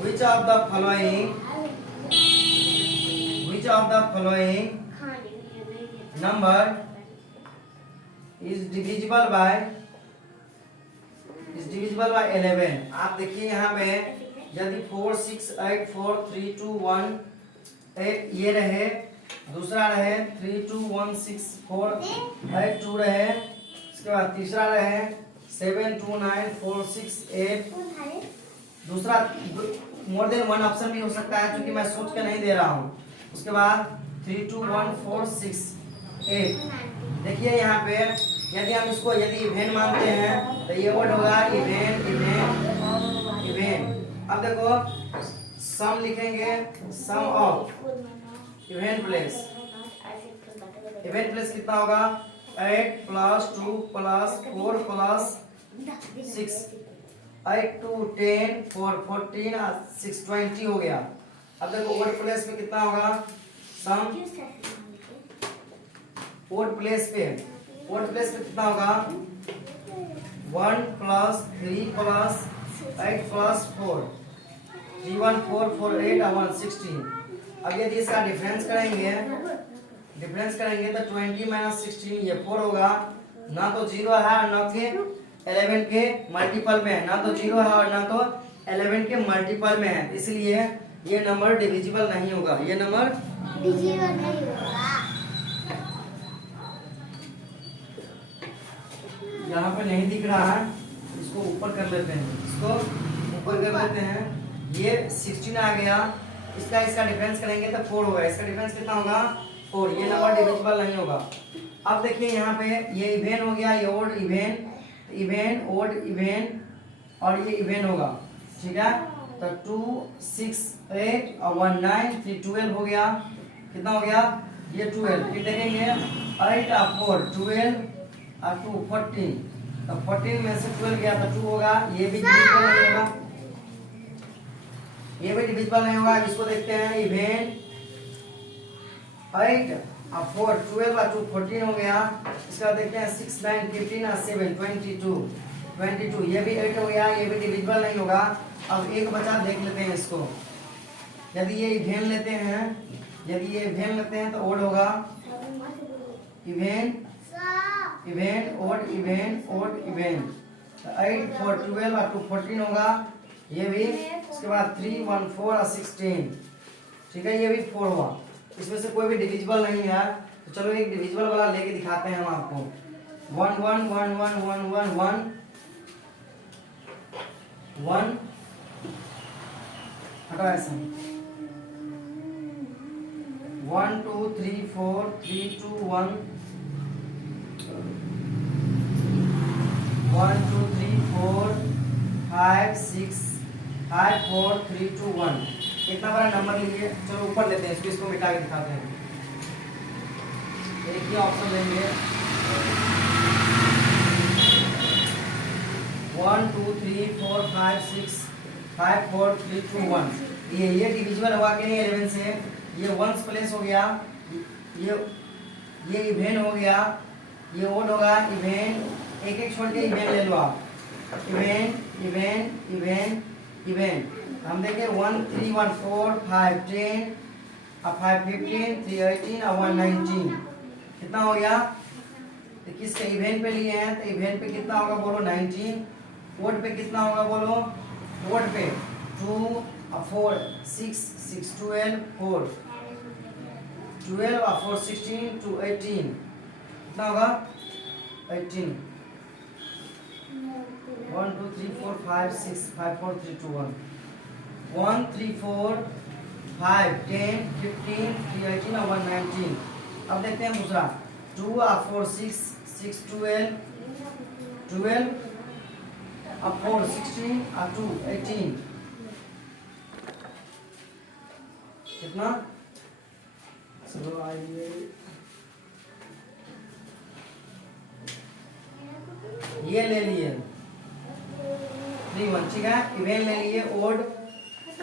Which of the following number is divisible by 11? आप देखिए यहाँ पे यदि 4 6 8 4 3 2 1 8 ये रहे, दूसरा रहे 3 2 1 6 4 8 2 रहे, इसके बाद तीसरा रहे 7 2 9 4 6 8, दूसरा मोर देन 1 ऑप्शन भी हो सकता है, क्योंकि मैं सोच के नहीं दे रहा हूँ। उसके बाद 3 2 1 4 6 8। देखिए यहाँ पे यदि हम इसको यदि इवेन मानते हैं तो ये वर्ड होगा इवेन इवेन इवेन। अब देखो सम लिखेंगे, sum of even place, even place कितना होगा 8 + 2 + 4 + 6, 8 2 10 4 14 और 6 20 हो गया। अब देखो ओड प्लेस में कितना होगा, सम ओड प्लेस पे कितना होगा 1 + 3 + 8 + 4 3 1 4 4 8 और 1 16। अब यदि इसका डिफरेंस करेंगे तो 20 - 16 ये 4 होगा। ना तो 0 है और ना के 11 के मल्टीपल में है, ना तो 0 है और ना तो 11 के मल्टीपल में है, इसलिए ये नंबर डिविजिबल नहीं होगा, ये नंबर डिविजिबल नहीं होगा। यहाँ पे नहीं दिख रहा है, इसको ऊपर कर लेते हैं, ये 16 आ गया, इसका डिफरेंस करेंगे तो 4 होगा, इसका डिफरेंस कितना होगा 4, ये नंबर डिविजिबल नहीं होगा। अब देखिए यहाँ पे ये इवेन हो गया, ये ओड इवेन ओड इवेन और ये इवेन होगा। ठीक है, तो 2 6 8 और 1 9 3 12 हो गया, कितना हो गया ये 12। फिर देखेंगे 8 और 4 12 और 2 14, तो 14 में से 12 गया तो 2 होगा, ये भी डिविजिबल नहीं होगा, ये भी डिविजिबल नहीं होगा। इसको देखते हैं इवेन 8 और 4 12 और 2 14 हो गया। इसका देखते हैं 6 9 15 और 7 22, ये भी 8 हो गया, ये भी डिविजिबल नहीं होगा। अब एक बचा देख लेते हैं इसको, यदि ये इवेन लेते हैं तो ओड होगा इवेन ओड इवेन 8 4 12 और 2 14 होगा, ये भी। इसके बाद 3 1 4 और 16, ठीक है, ये भी 4 हुआ। इसमें से कोई भी डिविजिबल नहीं है, तो चलो एक डिविजिबल वाला लेके दिखाते हैं हम आपको। 1 1 1 1 1 1 1 1 हटाओ ऐसे 1 2 3 4 3 2 1 1 2 3 4 5 6 5 4 3 2 1। इतना बड़ा नंबर लीजिए, चलो ऊपर लेते हैं इसको मिटा के दिखाते हैं। एक ही ऑप्शन लेंगे 1 2 3 4 5 6 5 4 3 2 1। ये डिविजिबल हुआ कि नहीं 11 से, ये 1s प्लेस हो गया, ये ये इवेन हो गया, ये ओड होगा, इवेन, एक एक छोड़ के इवेन ले लो आप, इवेन इवेन इवेन इवेन। हम देखें 1 3 1 4 5 10 अब 5 15 3 18 और 1 19 कितना हो गया? तो किसके इवेन पे लिए हैं तो इवेन पे कितना होगा बोलो 19। ओड पे कितना होगा बोलो? ओड पे 2 और 4 6 6 12 4 12 और 4 16 to 18 कितना होगा? 18 1 2 3 4 5 6 5 4 3 2 1 1 3 4 5 10 15 3 18 और 1 19। अब देखते हैं दूसरा 2 और 4 6 6 12 12 और 4 16 और 2 18 कितना? चलो आइए ये ले लिए 3 1 ठीक है। इवेन ले लिए, ओड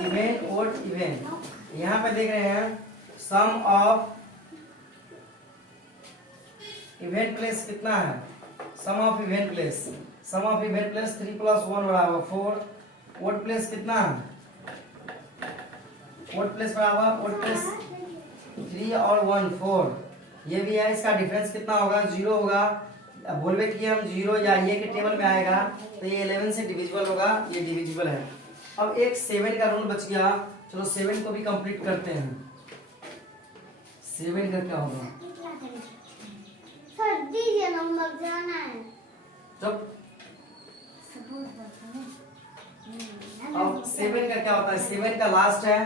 इवेन ओड इवेन। यहाँ पे देख रहे हैं सम ऑफ इवेंट प्लेस कितना है? Sum of even place, sum of even place 3 + 1 बराबर 4। ओड प्लेस कितना है? ओड प्लेस बराबर ओड प्लेस 3 और 1 4। ये भी है, इसका डिफरेंस कितना होगा? 0 होगा। अब बोलवे कि हम 0 या ये के टेबल में आएगा तो ये 11 से डिविजिबल होगा, ये डिविजिबल है। अब एक 7 का रूल बच गया, चलो 7 को भी कंप्लीट करते हैं। 7 का क्या होगा? सर दीजिए नंबर जाना है। जब अब 7 का क्या होता है? 7 का लास्ट है,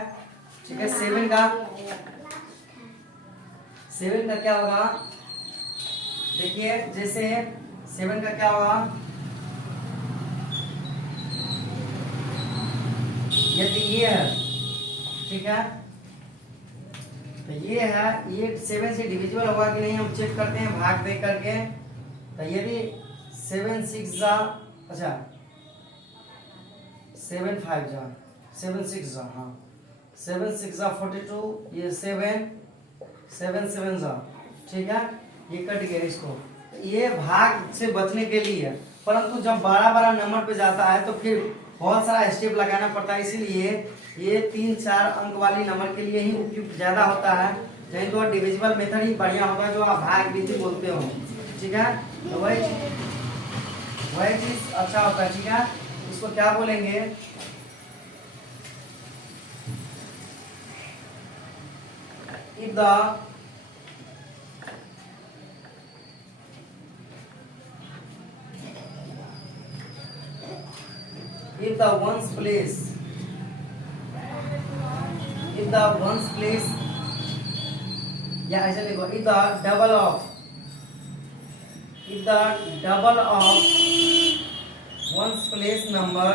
ठीक है। 7 का क्या होगा? देखिए जैसे 7 का क्या होगा? यदि ये है, ठीक है, तो ये है, ये 7 से डिविजिबल होगा कि नहीं हम चेक करते हैं भाग दे करके। तो यदि 7 6 जा, अच्छा 7 5 जा, 7 6 जा, हाँ 7 6 जा 42, ये 7 7 7 जा, ठीक है, ये कट गया इसको। ये भाग से बचने के लिए, परंतु जब बड़ा बड़ा नंबर पे जाता है तो फिर बहुत सारा स्टेप लगाना पड़ता है, इसीलिए ये 3 4 अंक वाली नंबर के लिए ही उपयुक्त ज्यादा होता है। नहीं तो डिविजिबल मेथड ही बढ़िया होगा जो आप भाग विधि बोलते हो, ठीक है। तो वही चीज अच्छा होता है, ठीक है। इसको क्या बोलेंगे? If the ones place, if the ones place, या ऐसे लिखो, if the double of ones place number,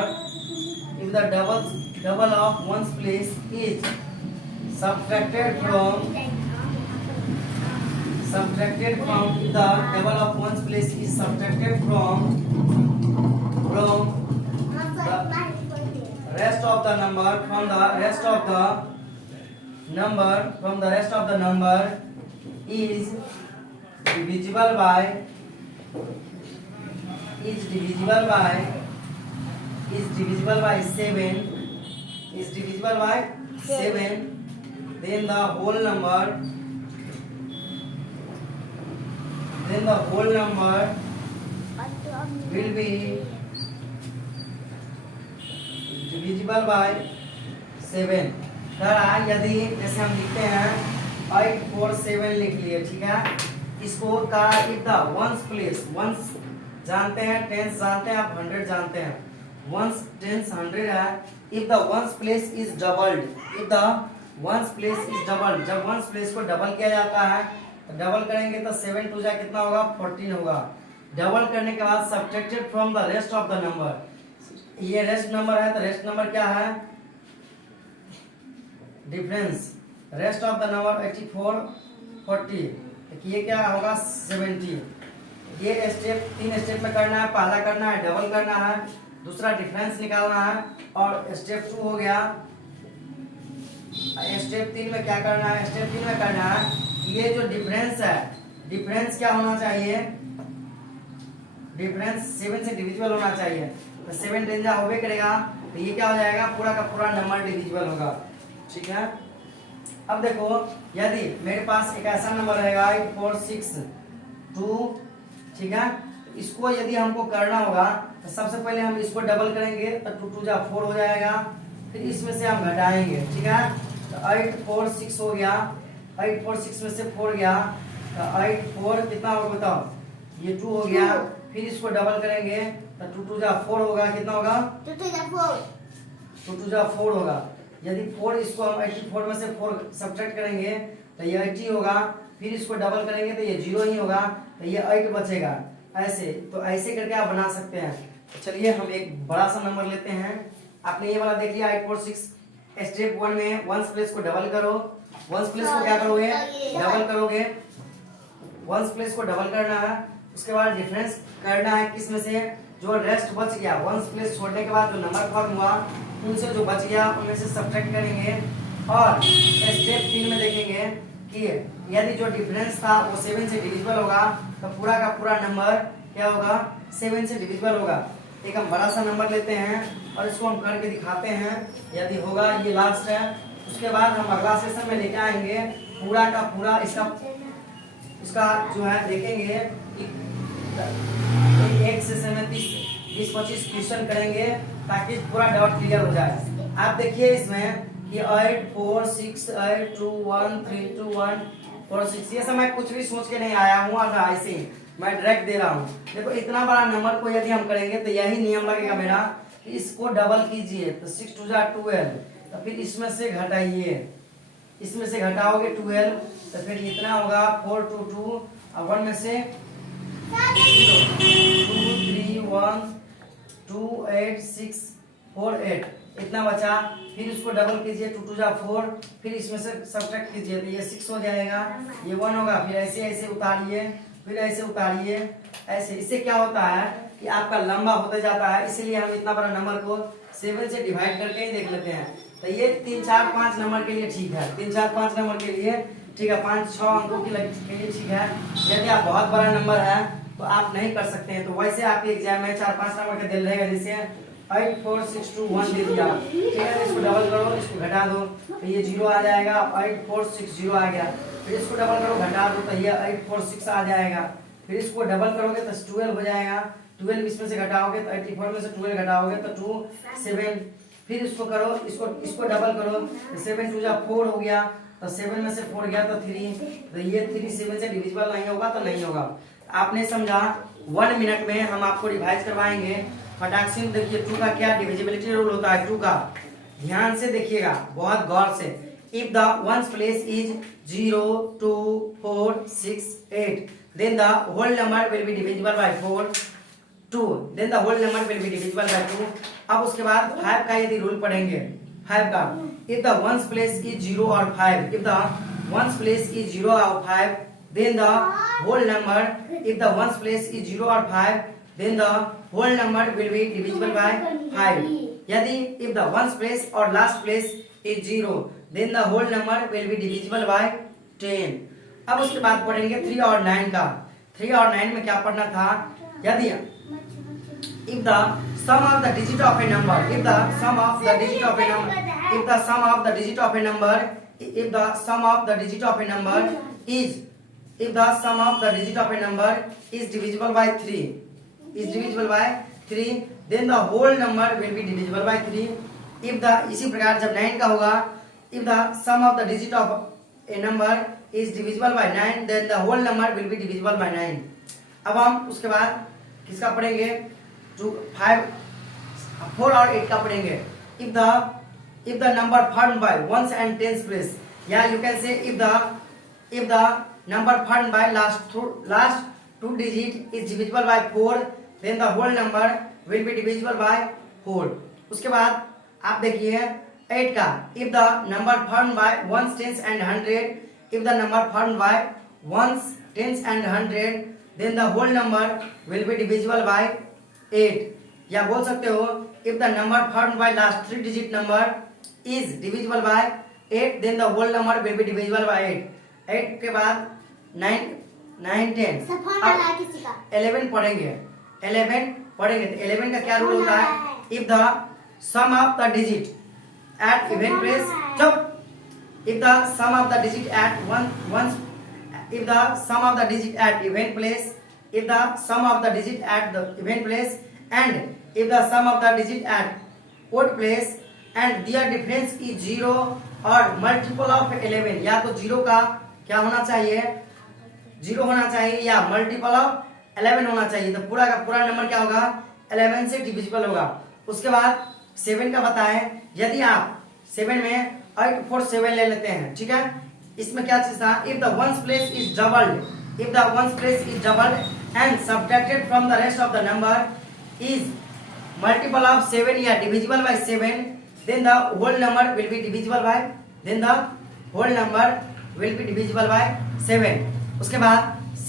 if the double of ones place is subtracted from if the double of ones place is subtracted from rest of the number, from the rest of the number is divisible by 7, then the whole number will be divisible by 7। यदि जैसे हम लिखते हैं 8 4 7 लिख लिए, ठीक है। इसको का if the ones place, ones जानते हैं, टेंस जानते हैं, आप 100 जानते हैं, वंस टेंस 100 है। If the ones place is doubled, if the ones place is doubled, जब वंस प्लेस को डबल किया जाता है तो डबल करेंगे तो 7 2 जा कितना होगा? 14 होगा। डबल करने के बाद subtracted from the rest of the number, ये रेस्ट नंबर है तो रेस्ट नंबर क्या है? Difference, rest of the number 84 40, ये क्या होगा? 70। ये स्टेप 3 स्टेप में करना है। पहला करना है डबल करना है, दूसरा डिफरेंस निकालना है, और स्टेप 2 हो गया। स्टेप 3 में क्या करना है? स्टेप 3 में करना है ये जो डिफरेंस है, डिफरेंस क्या होना चाहिए, डिफरेंस 7 से डिविजिबल होना चाहिए। तो 7 रेंजा होवे करेगा, तो ये क्या हो जाएगा, पूरा का पूरा नंबर डिविजिबल होगा। ठीक है, अब देखो यदि मेरे पास एक ऐसा नंबर रहेगा 8462, ठीक है, तो इसको यदि हमको करना होगा तो सबसे पहले हम इसको डबल करेंगे तो 2 2 जा 4 हो जाएगा, फिर इसमें से हम घटाएंगे। ठीक है, तो 846 हो गया, 846 में से 4 गया तो 8 4 कितना होगा बताओ, ये 2 हो गया, फिर इसको डबल करेंगे तो 2 2 जा 4 होगा, कितना होगा 2 2 जा 4, 2 2 जा 4 होगा। यदि 4 इसको हम 84 में से 4 सब्ट्रैक्ट करेंगे तो ये 80 होगा, फिर इसको डबल करेंगे तो ये 0 ही होगा, तो ये 8 बचेगा। ऐसे तो ऐसे करके आप बना सकते हैं। तो चलिए हम एक बड़ा सा नंबर लेते हैं। आपने ये वाला देख लिया 846, स्टेप 1 में वंस प्लेस को डबल करो, वंस प्लेस को क्या करोगे, डबल करोगे, वंस प्लेस को डबल करना है, उसके बाद डिफरेंस करना है किस में से, जो रेस्ट बच गया वंस प्लेस छोड़ने के बाद जो नंबर फॉर्म हुआ उनसे जो बच गया उनमें से सब्ट्रैक्ट करेंगे। और स्टेप 3 में देखेंगे कि यदि जो डिफरेंस था वो 7 से डिविजिबल होगा तो पूरा का पूरा नंबर क्या होगा, 7 से डिविजिबल होगा। एक हम बड़ा सा नंबर लेते हैं और इसको हम करके दिखाते हैं, यदि होगा, ये लास्ट है। उसके बाद हम अगला सेशन में लेके आएंगे पूरा का पूरा इसका जो है देखेंगे कि एक सेशन में 20-25 क्वेश्चन करेंगे ताकि पूरा डाउट क्लियर हो जाए। आप देखिए इसमें कि 8 4 6 8 2 1 3 2 1 4 6, ये सब मैं कुछ भी सोच के नहीं आया हूँ, और ऐसे ही मैं डायरेक्ट दे रहा हूँ। देखो इतना बड़ा नंबर को यदि हम करेंगे तो यही नियम लगेगा मेरा कि इसको डबल कीजिए तो 6 2 जा 12, तो फिर इसमें से घटाइए, इसमें से घटाओगे 12, तो फिर इतना होगा 4 2 2 और 1 में से 0 2 3 1 2 8 6 4 8, इतना बचा। फिर इसको डबल कीजिए 2 2 जा 4, फिर इसमें से सब्ट्रैक्ट कीजिए तो ये 6 हो जाएगा, ये 1 होगा, फिर ऐसे ऐसे उतारिए, फिर ऐसे उतारिए, ऐसे। इससे क्या होता है कि आपका लंबा होते जाता है, इसीलिए हम इतना बड़ा नंबर को 7 से डिवाइड करके ही देख लेते हैं। तो ये 3 4 5 नंबर के लिए ठीक है, 3 4 5 नंबर के लिए ठीक है, 5 6 अंकों के लिए ठीक है। यदि आप बहुत बड़ा नंबर है तो आप नहीं कर सकते हैं। तो वैसे आपके एग्जाम में 4 5 नंबर का दिल रहेगा, जैसे 8 4 6 2 1 दे दिया, ठीक है, इसको डबल करो, इसको घटा दो तो ये 0 आ जाएगा, 8 4 6 0 आ गया, फिर इसको डबल करो घटा दो तो ये 8 4 6 आ जाएगा, फिर इसको डबल करोगे तो 12 हो जाएगा, 12 इसमें से घटाओगे तो 84 में से 12 घटाओगे तो 2 7, फिर इसको करो, इसको डबल करो तो 7 2 जा 4 हो गया, तो 7 में से 4 गया तो 3, तो ये 3 7 से डिविजिबल नहीं होगा, तो नहीं होगा। आपने समझा। 1 मिनट में हम आपको रिवाइज करवाएंगे। फटाक से देखिए 2 का क्या डिविजिबिलिटी रूल होता है, 2 का ध्यान से देखिएगा, बहुत गौर से। If the ones place is 0 2 4 6 8, then the whole number will be divisible by 4 2, then the whole number will be divisible by 2। अब उसके बाद 5 का यदि रूल पढ़ेंगे, 5 का, if the ones place is 0 or 5, if the ones place is 0 or 5, then the whole number, if the ones place is 0 or 5, then the whole number will be divisible by 5। यदि if the ones place or last place is 0, then the whole number will be divisible by 10। अब उसके बाद पढ़ेंगे 3 और 9 का। 3 और 9 में क्या पढ़ना था, यदि if the sum of the digit of a number, if the sum of the digit of a number, if the sum of the digit of a number, if the sum of the digit of a number is, if the sum of the digit of a number is divisible by 3, is divisible by 3, then the whole number will be divisible by 3। if the, इसी प्रकार जब 9 का होगा, if the sum of the digit of a number is divisible by 9, then the whole number will be divisible by 9। अब हम उसके बाद किसका पढ़ेंगे, 4 और 8 का पढ़ेंगे। if the number formed by ones and tens place, या you can say if the number formed by last two digit is divisible by 4, then the whole number will be divisible by 4। उसके बाद आप देखिए 8 का, if the number formed by ones tens and 100, if the number formed by ones tens and 100, then the whole number will be divisible by 8। या बोल सकते हो if the number formed by last 3 digit number is divisible by 8, then the whole number will be divisible by 8। 8 के बाद 9 10 phone वाला है किसी का 11 पढ़ेंगे। 11 पढ़ेंगे तो 11 का क्या रूल होता है? If the sum of the digit at even place, जब if the sum of the digit at one if the sum of the digit at even place, if the sum of the digit at the even place and if the sum of the digit at odd place and their difference is 0 or multiple of 11, या तो 0 का क्या होना चाहिए? 0 होना चाहिए या multiple of 11 होना चाहिए। तो पूरा का पूरा नंबर क्या होगा? 11 से डिविजिबल होगा। उसके बाद 7 का बताएं, यदि आप 7 में 8 4 7 ले लेते हैं, ठीक है, इसमें क्या चीज था? If the ones place is doubled, if the ones place is doubled and subtracted from the rest of the number is multiple of 7 या divisible by 7, then the whole number will be divisible by, then the whole number will be divisible by 7। उसके बाद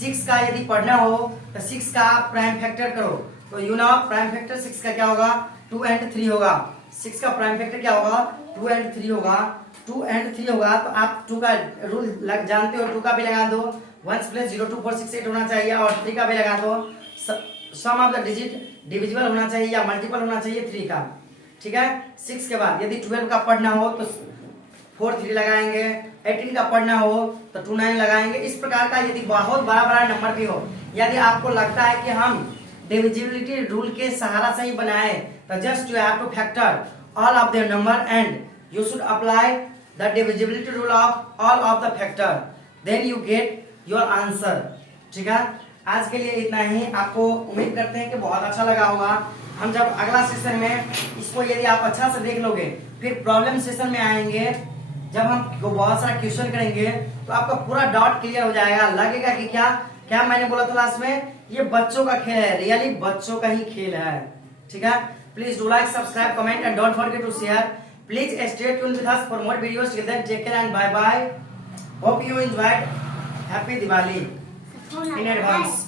6 का यदि पढ़ना हो तो 6 का आप प्राइम फैक्टर करो, तो यू नो प्राइम फैक्टर 6 का क्या होगा? 2 and 3 होगा। 6 का प्राइम फैक्टर क्या होगा? 2 and 3 होगा। 2 and 3 होगा तो आप 2 का रूल जानते हो, 2 का भी लगा दो, 1 प्लस 0 2 4 6 8 होना चाहिए, और 3 का भी लगा दो। सम ऑफ द डिजिट डिविजिबल होना चाहिए या मल्टीपल होना चाहिए 3 का, ठीक है। 6 के बाद यदि 12 का पढ़ना हो तो 4 3 लगाएंगे, 18 का पढ़ना हो तो 2 9 लगाएंगे। इस प्रकार का यदि बहुत बड़ा बड़ा नंबर भी हो, यदि आपको लगता है कि हम डिविजिबिलिटी रूल के सहारा से ही बनाए, तो just you have two factor all of their number and you should apply the divisibility rule of all of the factor, then you get your answer, ठीक है। आज के लिए इतना ही। आपको उम्मीद करते हैं कि बहुत अच्छा लगा होगा। हम जब अगला सेशन में इसको यदि आप अच्छा से देख लोगे, फिर प्रॉब्लम सेशन में आएंगे, जब हम बहुत सारा क्वेश्चन करेंगे तो आपका पूरा डाउट क्लियर हो जाएगा। लगेगा कि क्या क्या मैंने बोला था लास्ट में, ये बच्चों का खेल है, रियली बच्चों का ही खेल है, ठीक है। Please do like, subscribe, comment and don't forget to share. Please stay tuned with us for more videos. Till then, take care and bye bye. Hope you enjoyed. Happy Diwali in advance.